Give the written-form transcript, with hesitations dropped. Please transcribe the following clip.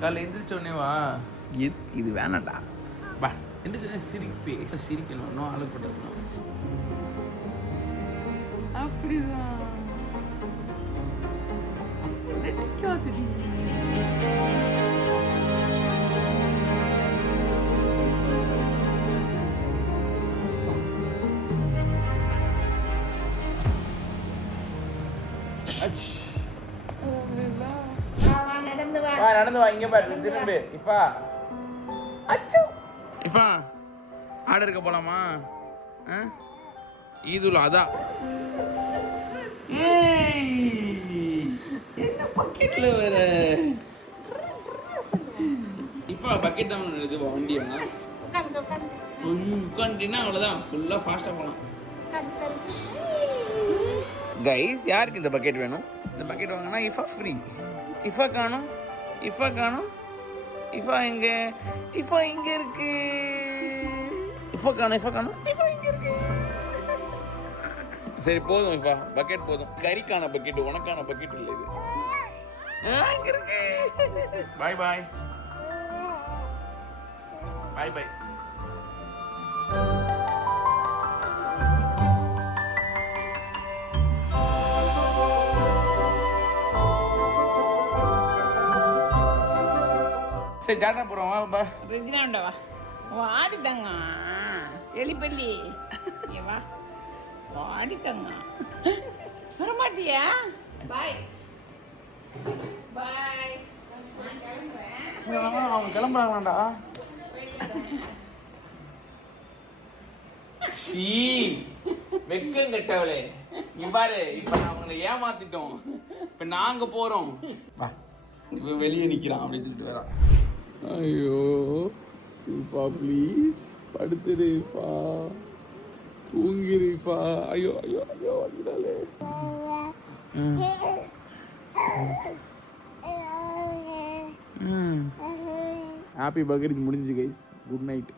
காலைல எந்திரிச்சோடனே வா. இது வேணாண்டா. வா எந்திரிச்சோடனே சிரிக்கணும். இன்னும் ஆளுப்பட்டணும். அப்படிதான் நடிக்காதடி. நடந்து வா. இங்க பாரு திரும்பு. இஃபா அச்சோ. இஃபா ஆர்டர் இருக்க போலாமா? ஈதுல அதான். என்ன பக்கெட்ல வேற இஃபா பக்கெட் தான் இது வண்டியா? உட்காந்துட்டீங்கன்னா அவ்வளோதான். ஃபுல்லாக ஃபாஸ்ட்டாக போகலாம். கைஸ் யாருக்கு இந்த பக்கெட் வேணும்? இந்த பக்கெட் வாங்கினா இஃபா ஃப்ரீ. இஃபா காணும். இஃபா எங்க? இஃபா இங்க இருக்கு. இஃபா காணும். இஃபா இங்க இருக்கு. சரி போதும் இஃபா, பக்கெட் போதும். கறிக்கான பக்கெட், உனக்கான பக்கெட் இல்லை இது. இங்க இருக்கு. பாய் பாய். சரி டாட்டா போகிறோம். வா ரெஜினாண்டா வா. வாடித்தாங்க எலிப்பள்ளி. வா வாடித்தாங்க. வரமாட்டியா? பாய். அவங்க கிளம்புறாங்களாண்டா. சீ வெக்கம் கட்டவளே. இங்க பாரு, இப்ப நான் அவங்களை ஏமாத்திட்டோம். இப்ப நாங்க போறோம். வா இப்ப வெளியே நிக்கிறான் அப்படின்னு சொல்லிட்டு வரான். ஐயோ இஃபா ப்ளீஸ் படுத்துரு இஃபா, தூங்கிரு இஃபா. ஐயோ வந்துடாலே. ஹாப்பி பர்த்டே முடிஞ்சு கைஸ். Good night.